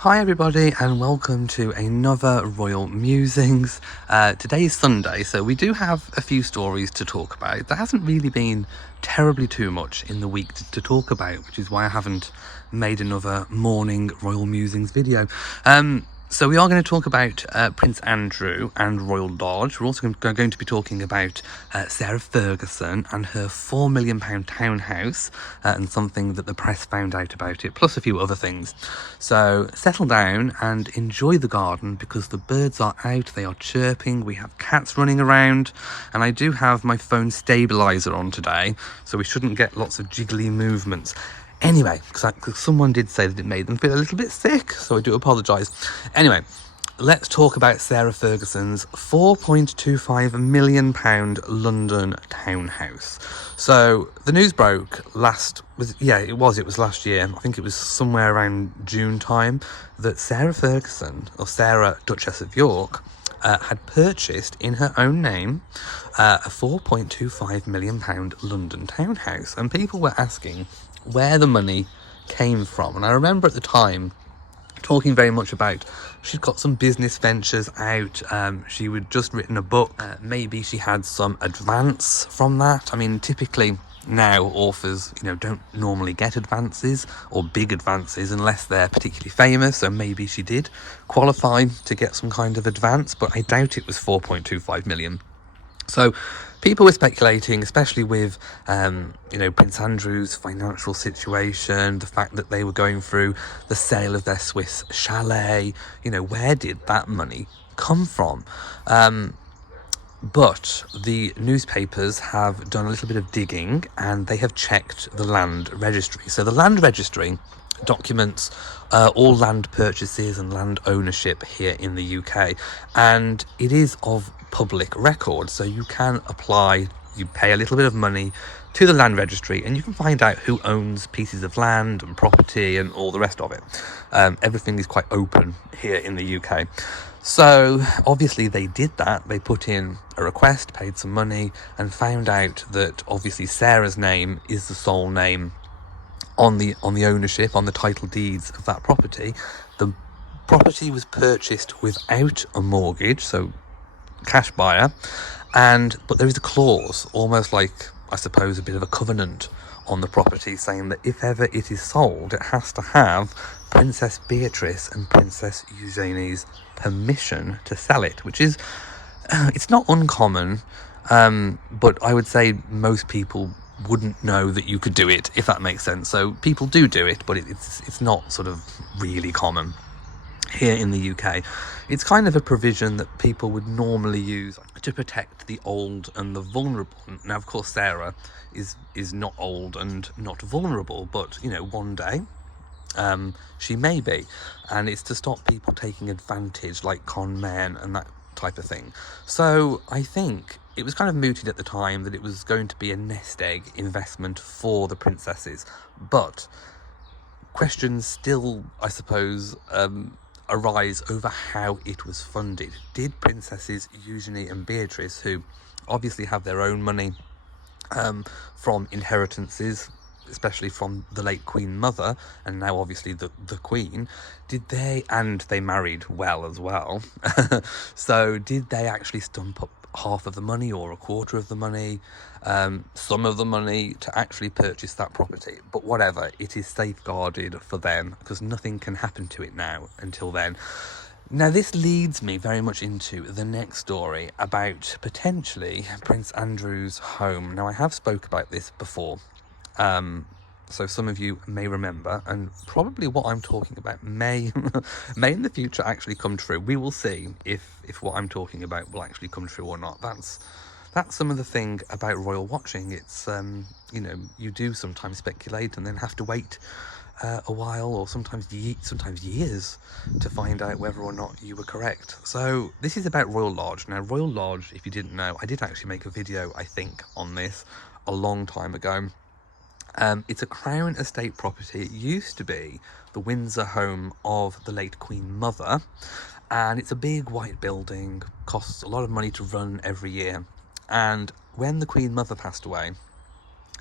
Hi everybody and welcome to another Royal Musings. Today is Sunday, so we do have a few stories to talk about. There hasn't really been terribly too much in the week to talk about, which is why I haven't made another morning Royal Musings video. So we are going to talk about Prince Andrew and Royal Lodge. We're also going to be talking about Sarah Ferguson and her £4 million townhouse and something that the press found out about it, plus a few other things. So settle down and enjoy the garden because the birds are out, they are chirping, we have cats running around, and I do have my phone stabiliser on today, so we shouldn't get lots of jiggly movements. Anyway, because someone did say that it made them feel a little bit sick, so I do apologise. Anyway, let's talk about Sarah Ferguson's £4.25 million London townhouse. So the news broke it was last year. I think it was somewhere around June time that Sarah Ferguson, or Sarah Duchess of York, had purchased in her own name a £4.25 million London townhouse, and people were asking where the money came from. And I remember at the time talking very much about she'd got some business ventures out, she had just written a book, maybe she had some advance from that. I mean, typically now authors don't normally get advances or big advances unless they're particularly famous, so maybe she did qualify to get some kind of advance, but I doubt it was 4.25 million. So people were speculating, especially with, Prince Andrew's financial situation, the fact that they were going through the sale of their Swiss chalet, where did that money come from? But the newspapers have done a little bit of digging and they have checked the land registry. So the land registry documents all land purchases and land ownership here in the UK, and it is of public record, so you can apply, you pay a little bit of money to the land registry and you can find out who owns pieces of land and property and all the rest of it. Everything is quite open here in the UK. So obviously they did that. They put in a request, paid some money, and found out that obviously Sarah's name is the sole name on the ownership, on the title deeds of that property. The property was purchased without a mortgage, so cash buyer, but there is a clause, almost like, I suppose, a bit of a covenant on the property, saying that if ever it is sold, it has to have Princess Beatrice and Princess Eugenie's permission to sell it, which is, it's not uncommon, but I would say most people wouldn't know that you could do it, if that makes sense. So people do it, but it's not sort of really common here in the UK. It's kind of a provision that people would normally use to protect the old and the vulnerable. Now, of course, Sarah is not old and not vulnerable, but one day she may be, and it's to stop people taking advantage, like con men and that type of thing. So I think it was kind of mooted at the time that it was going to be a nest egg investment for the princesses, but questions still, I suppose, arise over how it was funded. Did Princesses Eugenie and Beatrice, who obviously have their own money from inheritances, especially from the late Queen Mother, and now obviously the Queen, and they married well as well, so did they actually stump up half of the money or a quarter of the money, some of the money, to actually purchase that property? But whatever, it is safeguarded for them because nothing can happen to it now until then. Now, this leads me very much into the next story about potentially Prince Andrew's home. Now, I have spoke about this before, so some of you may remember, and probably what I'm talking about may in the future actually come true. We will see if what I'm talking about will actually come true or not. That's some of the thing about royal watching. It's you do sometimes speculate and then have to wait a while, or sometimes years, to find out whether or not you were correct. So this is about Royal Lodge. Now, Royal Lodge, if you didn't know, I did actually make a video, I think, on this a long time ago. It's a Crown estate property. It used to be the Windsor home of the late Queen Mother, and it's a big white building, costs a lot of money to run every year. And when the Queen Mother passed away,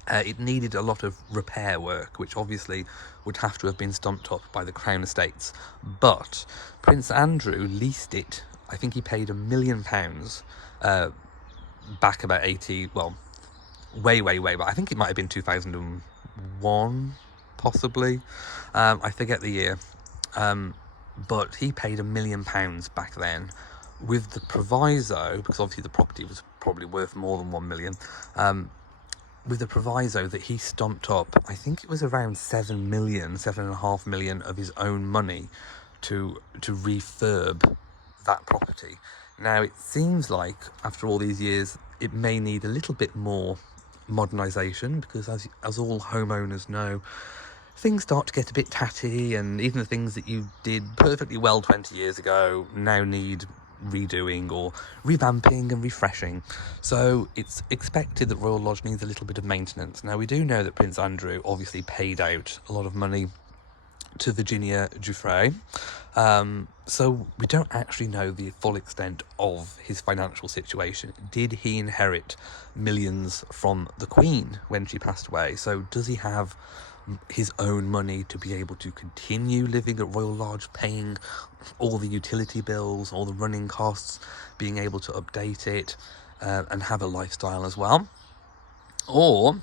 It needed a lot of repair work, which obviously would have to have been stumped up by the Crown Estates. But Prince Andrew leased it. I think he paid £1 million back about 80, well, way back. I think it might have been 2001, possibly. I forget the year. But he paid £1 million back then, with the proviso, because obviously the property was probably worth more than 1 million, with the proviso that he stumped up, I think it was around 7.5 million of his own money to refurb that property. Now, it seems like after all these years, it may need a little bit more modernisation, because as all homeowners know, things start to get a bit tatty, and even the things that you did perfectly well 20 years ago now need redoing or revamping and refreshing. So it's expected that Royal Lodge needs a little bit of maintenance. Now, we do know that Prince Andrew obviously paid out a lot of money to Virginia Giuffre, so we don't actually know the full extent of his financial situation. Did he inherit millions from the Queen when she passed away? So does he have his own money to be able to continue living at Royal Lodge, paying all the utility bills, all the running costs, being able to update it, and have a lifestyle as well? Or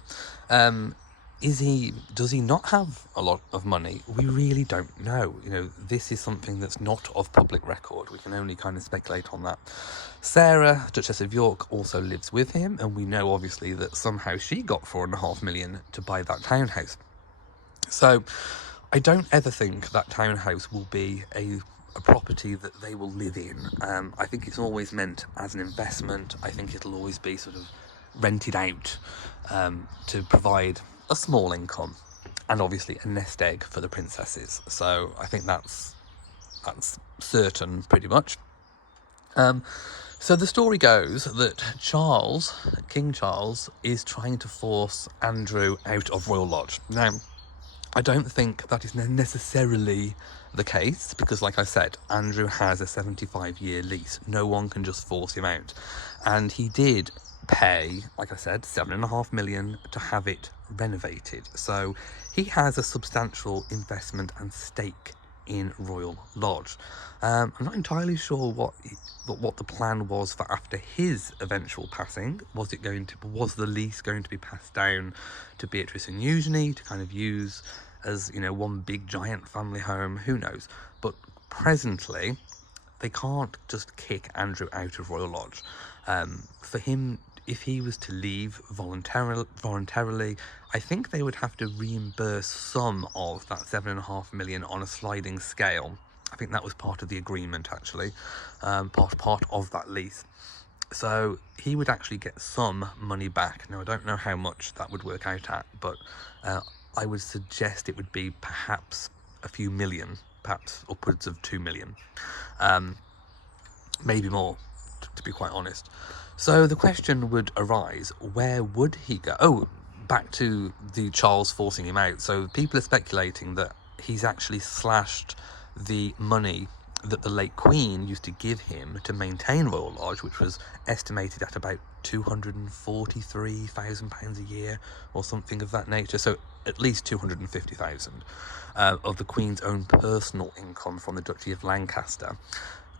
does he not have a lot of money? We really don't know. This is something that's not of public record. We can only kind of speculate on that. Sarah, Duchess of York, also lives with him, and we know obviously that somehow she got £4.5 million to buy that townhouse. So I don't ever think that townhouse will be a property that they will live in. I think it's always meant as an investment. I think it'll always be sort of rented out to provide a small income, and obviously a nest egg for the princesses. So I think that's certain, pretty much. So the story goes that King Charles, is trying to force Andrew out of Royal Lodge. Now, I don't think that is necessarily the case, because like I said, Andrew has a 75-year lease. No one can just force him out. And he did pay, like I said, £7.5 million to have it renovated. So he has a substantial investment and stake in Royal Lodge. I'm not entirely sure what the plan was for after his eventual passing. Was the lease going to be passed down to Beatrice and Eugenie to kind of use as one big giant family home? Who knows? But presently, they can't just kick Andrew out of Royal Lodge. For him, if he was to leave voluntarily, I think they would have to reimburse some of that £7.5 million on a sliding scale. I think that was part of the agreement, actually, part of that lease. So he would actually get some money back. Now, I don't know how much that would work out at, but I would suggest it would be perhaps a few million, perhaps upwards of 2 million, maybe more, to be quite honest. So the question would arise, where would he go? Oh, back to the Charles forcing him out. So people are speculating that he's actually slashed the money that the late Queen used to give him to maintain Royal Lodge, which was estimated at about £243,000 a year or something of that nature. So at least 250,000 of the Queen's own personal income from the Duchy of Lancaster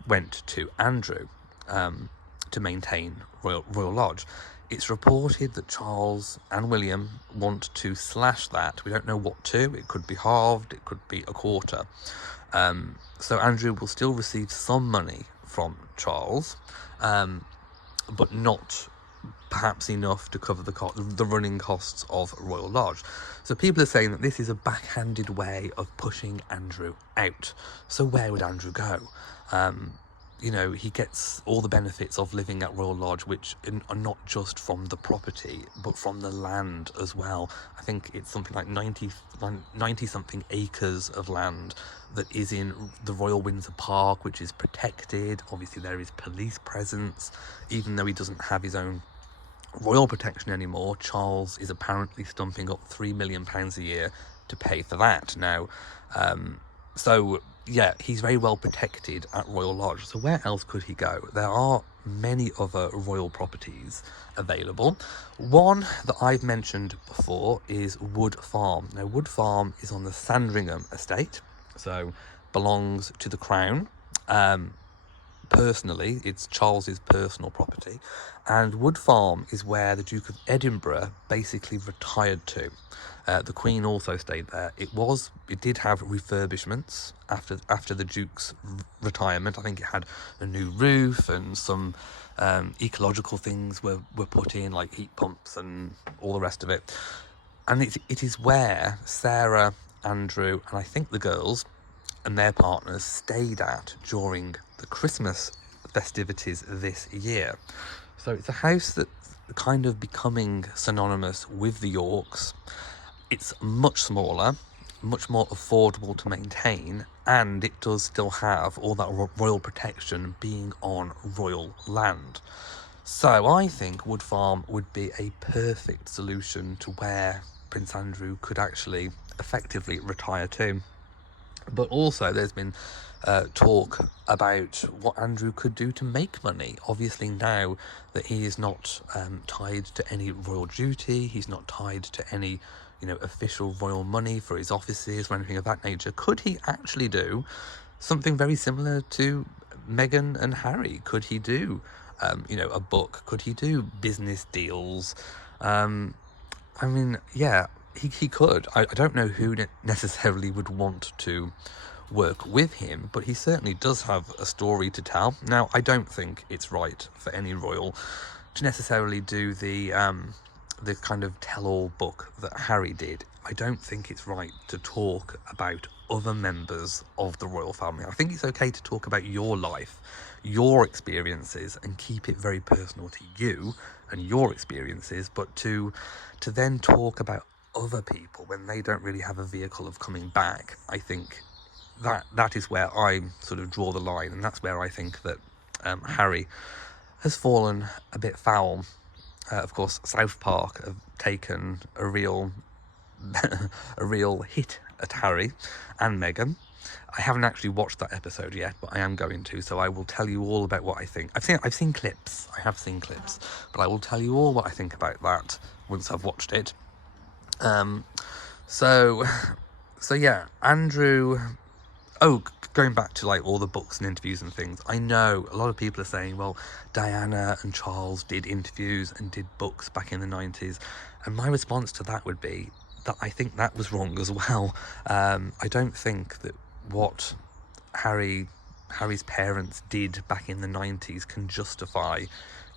went to Andrew to maintain Royal Lodge. It's reported that Charles and William want to slash that. We don't know what to. It could be halved, it could be a quarter. So Andrew will still receive some money from Charles, but not perhaps enough to cover the running costs of Royal Lodge. So people are saying that this is a backhanded way of pushing Andrew out. So where would Andrew go? He gets all the benefits of living at Royal Lodge, which are not just from the property, but from the land as well. I think it's something like 90-something acres of land that is in the Royal Windsor Park, which is protected. Obviously, there is police presence. Even though he doesn't have his own royal protection anymore, Charles is apparently stumping up £3 million a year to pay for that now. So yeah, he's very well protected at Royal Lodge. So where else could he go? There are many other royal properties available. One that I've mentioned before is Wood Farm. Now, Wood Farm is on the Sandringham estate, so belongs to the Crown. Personally, it's Charles's personal property, and Wood Farm is where the Duke of Edinburgh basically retired to. The Queen also stayed there. It did have refurbishments after the Duke's retirement. I think it had a new roof, and some ecological things were put in, like heat pumps and all the rest of it. And it is where Sarah, Andrew, and I think the girls and their partners stayed at during the Christmas festivities this year. So it's a house that's kind of becoming synonymous with the Yorks. It's much smaller, much more affordable to maintain, and it does still have all that royal protection being on royal land. So I think Wood Farm would be a perfect solution to where Prince Andrew could actually effectively retire to. But also there's been talk about what Andrew could do to make money. Obviously now that he is not tied to any royal duty, he's not tied to any official royal money for his offices or anything of that nature, could he actually do something very similar to Meghan and Harry? Could he do a book? Could he do business deals? He could. I don't know who necessarily would want to work with him, but he certainly does have a story to tell. Now, I don't think it's right for any royal to necessarily do the kind of tell-all book that Harry did. I don't think it's right to talk about other members of the royal family. I think it's okay to talk about your life, your experiences, and keep it very personal to you and your experiences, but to then talk about other people when they don't really have a vehicle of coming back, I think that is where I sort of draw the line, and that's where I think that Harry has fallen a bit foul. Of course, South Park have taken a real hit at Harry and Meghan. I haven't actually watched that episode yet, but I am going to, so I will tell you all about what I think. I've seen clips, but I will tell you all what I think about that once I've watched it. So yeah, Andrew. Oh, going back to like all the books and interviews and things, I know a lot of people are saying, well, Diana and Charles did interviews and did books back in the 90s, and my response to that would be that I think that was wrong as well. I don't think that what Harry's parents did back in the 90s can justify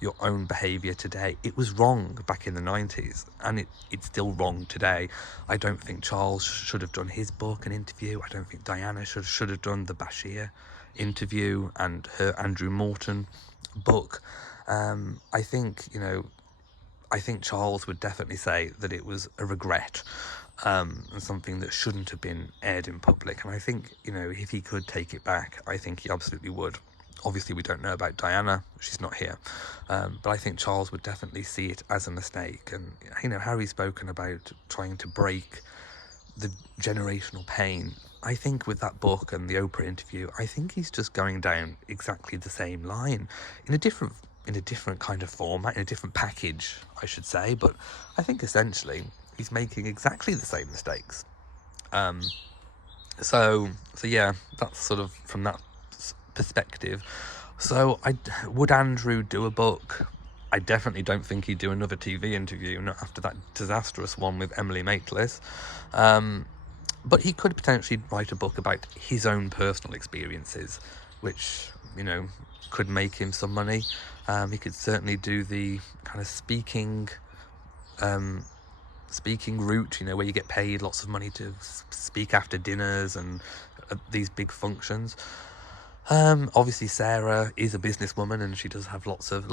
your own behaviour today. It was wrong back in the 90s, and it's still wrong today. I don't think Charles should have done his book and interview. I don't think Diana should have done the Bashir interview and her Andrew Morton book. I think Charles would definitely say that it was a regret, and something that shouldn't have been aired in public. And I think, if he could take it back, I think he absolutely would. Obviously, we don't know about Diana. She's not here. But I think Charles would definitely see it as a mistake. And, Harry's spoken about trying to break the generational pain. I think with that book and the Oprah interview, I think he's just going down exactly the same line in a different kind of format, in a different package, I should say. But I think essentially he's making exactly the same mistakes. So yeah, that's sort of from that perspective. So would Andrew do a book? I definitely don't think he'd do another TV interview, not after that disastrous one with Emily Maitlis. But he could potentially write a book about his own personal experiences, which, could make him some money. He could certainly do the kind of speaking route, where you get paid lots of money to speak after dinners and these big functions. Obviously Sarah is a businesswoman, and she does have lots of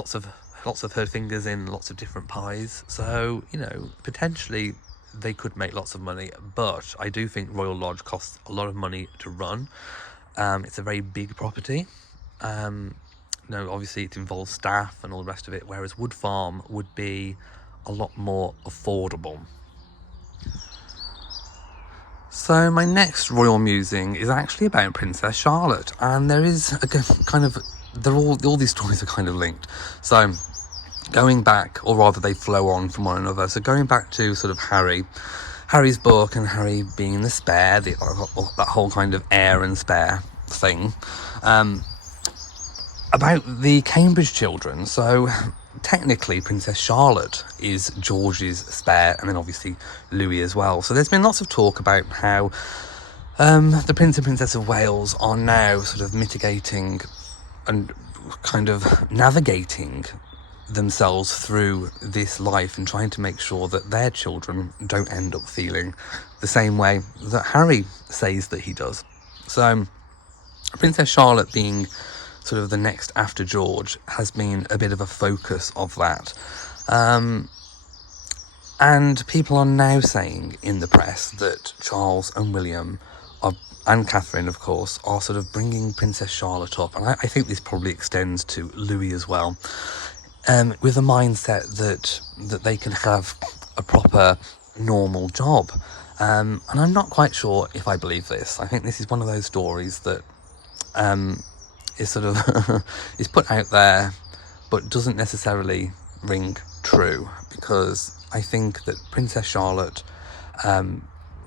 her fingers in lots of different pies. So, potentially they could make lots of money, but I do think Royal Lodge costs a lot of money to run. It's a very big property. Obviously it involves staff and all the rest of it, whereas Wood Farm would be a lot more affordable. So my next royal musing is actually about Princess Charlotte, and there is they're all these stories are kind of linked. So going back, or rather they flow on from one another. So going back to sort of Harry's book and Harry being in the spare, that whole kind of heir and spare thing, about the Cambridge children. So technically Princess Charlotte is George's spare, and then obviously Louis as well. So there's been lots of talk about how the Prince and Princess of Wales are now sort of mitigating and kind of navigating themselves through this life and trying to make sure that their children don't end up feeling the same way that Harry says that he does. So Princess Charlotte being sort of the next after George has been a bit of a focus of that. And people are now saying in the press that Charles and William and Catherine, of course, are sort of bringing Princess Charlotte up. And I think this probably extends to Louis as well, with the mindset that they can have a proper normal job. And I'm not quite sure if I believe this. I think this is one of those stories that is sort of is put out there but doesn't necessarily ring true, because I think that Princess Charlotte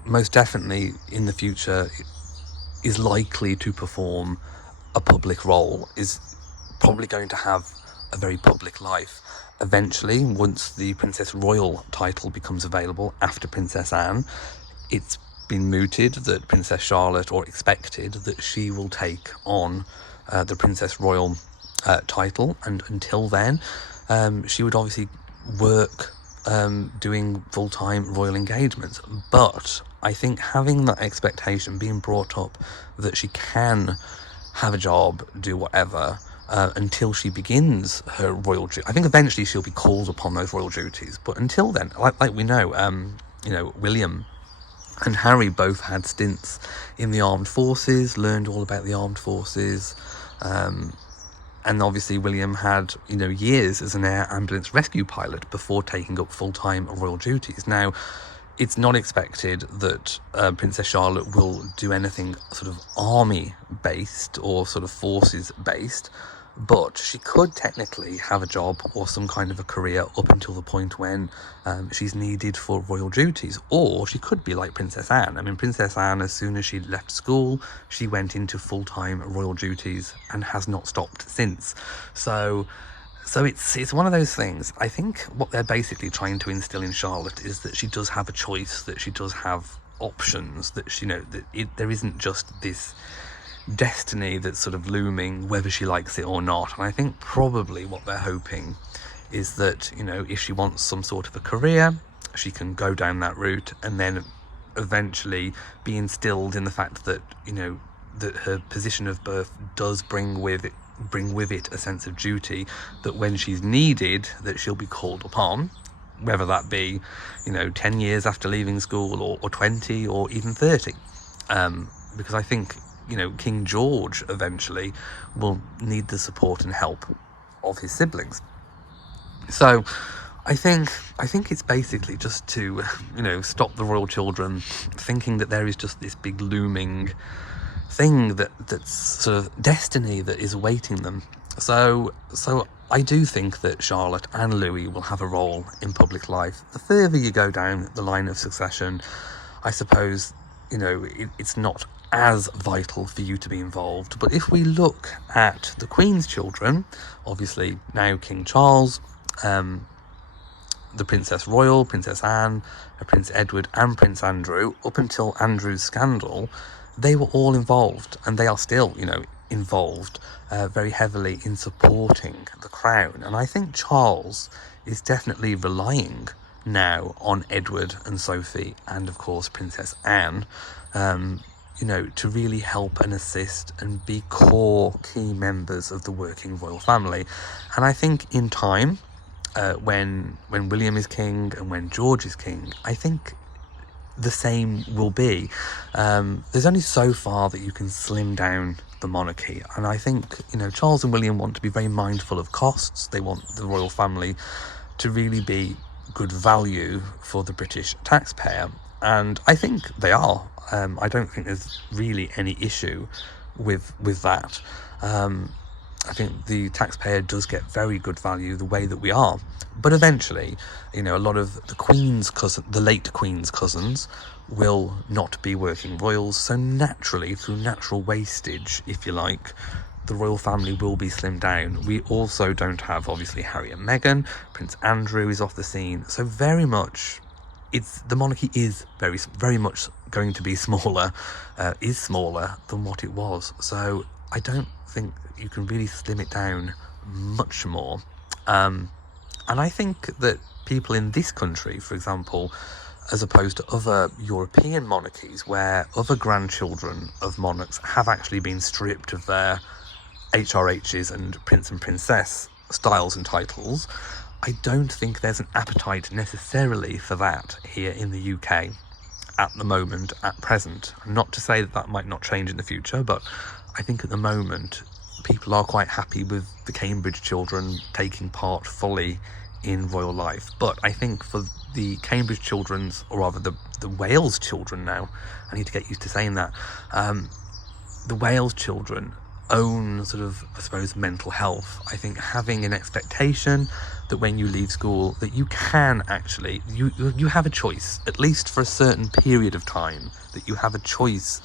most definitely in the future is likely to perform a public role, is probably going to have a very public life eventually once the Princess Royal title becomes available after Princess Anne. It's been mooted that Princess Charlotte, or expected that she will take on the Princess Royal title, and until then she would obviously work doing full-time royal engagements. But I think having that expectation being brought up that she can have a job, do whatever, until she begins her royal duty. I think eventually she'll be called upon those royal duties, but until then, like we know, William and Harry both had stints in the armed forces, learned all about the armed forces, and obviously William had, years as an air ambulance rescue pilot before taking up full-time royal duties. Now, it's not expected that Princess Charlotte will do anything sort of army-based or sort of forces-based, but she could technically have a job or some kind of a career up until the point when she's needed for royal duties. Or she could be like Princess Anne. I mean, Princess Anne, as soon as she left school, she went into full-time royal duties and has not stopped since. So it's one of those things. I think what they're basically trying to instill in Charlotte is that she does have a choice, that she does have options, that there isn't just this destiny that's sort of looming, whether she likes it or not. And I think probably what they're hoping is that, if she wants some sort of a career, she can go down that route, and then eventually be instilled in the fact that, that her position of birth does bring with it a sense of duty, that when she's needed, that she'll be called upon, whether that be 10 years after leaving school, or 20, or even 30, because I think King George eventually will need the support and help of his siblings. So I think it's basically just to stop the royal children thinking that there is just this big looming thing that's sort of destiny that is awaiting them. So I do think that Charlotte and Louis will have a role in public life. The further you go down the line of succession, I suppose it's not as vital for you to be involved. But if we look at the Queen's children, obviously now King Charles, the Princess Royal, Princess Anne, Prince Edward and Prince Andrew, up until Andrew's scandal, they were all involved, and they are still, involved very heavily in supporting the crown. And I think Charles is definitely relying now on Edward and Sophie, and of course Princess Anne, to really help and assist and be core key members of the working royal family. And I think in time, when William is king and when George is king, I think the same will be. There's only so far that you can slim down the monarchy, and I think Charles and William want to be very mindful of costs. They want the royal family to really be good value for the British taxpayer, and I think they are. I don't think there's really any issue with that. I think the taxpayer does get very good value the way that we are. But eventually, you know, a lot of the late Queen's cousins will not be working royals. So naturally, through natural wastage, if you like, the royal family will be slimmed down. We also don't have, obviously, Harry and Meghan. Prince Andrew is off the scene. So very much, the monarchy is very much going to be smaller, is smaller than what it was. So I don't think you can really slim it down much more. And I think that people in this country, for example, as opposed to other European monarchies where other grandchildren of monarchs have actually been stripped of their HRHs and Prince and Princess styles and titles, I don't think there's an appetite necessarily for that here in the UK at the moment, at present. Not to say that that might not change in the future, but I think at the moment people are quite happy with the Cambridge children taking part fully in royal life. But I think for the Cambridge children's, or rather the Wales children now, I need to get used to saying that, the Wales children own sort of, I suppose, mental health. I think having an expectation that when you leave school that you can actually, you have a choice, at least for a certain period of time, that you have a choice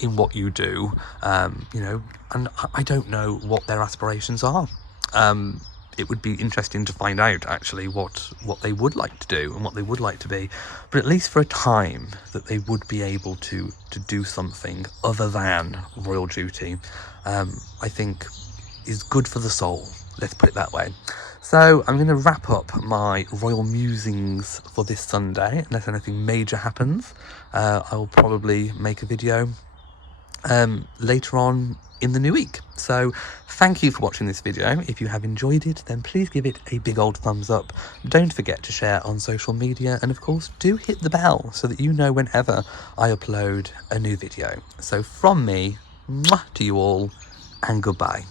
in what you do, you know, and I don't know what their aspirations are. It would be interesting to find out actually what they would like to do and what they would like to be, but at least for a time that they would be able to do something other than royal duty, I think is good for the soul, let's put it that way. So I'm going to wrap up my royal musings for this Sunday, unless anything major happens. I will probably make a video later on in the new week. So thank you for watching this video. If you have enjoyed it, then please give it a big old thumbs up. Don't forget to share on social media, and of course do hit the bell so that you know whenever I upload a new video. So from me, mwah, to you all, and goodbye.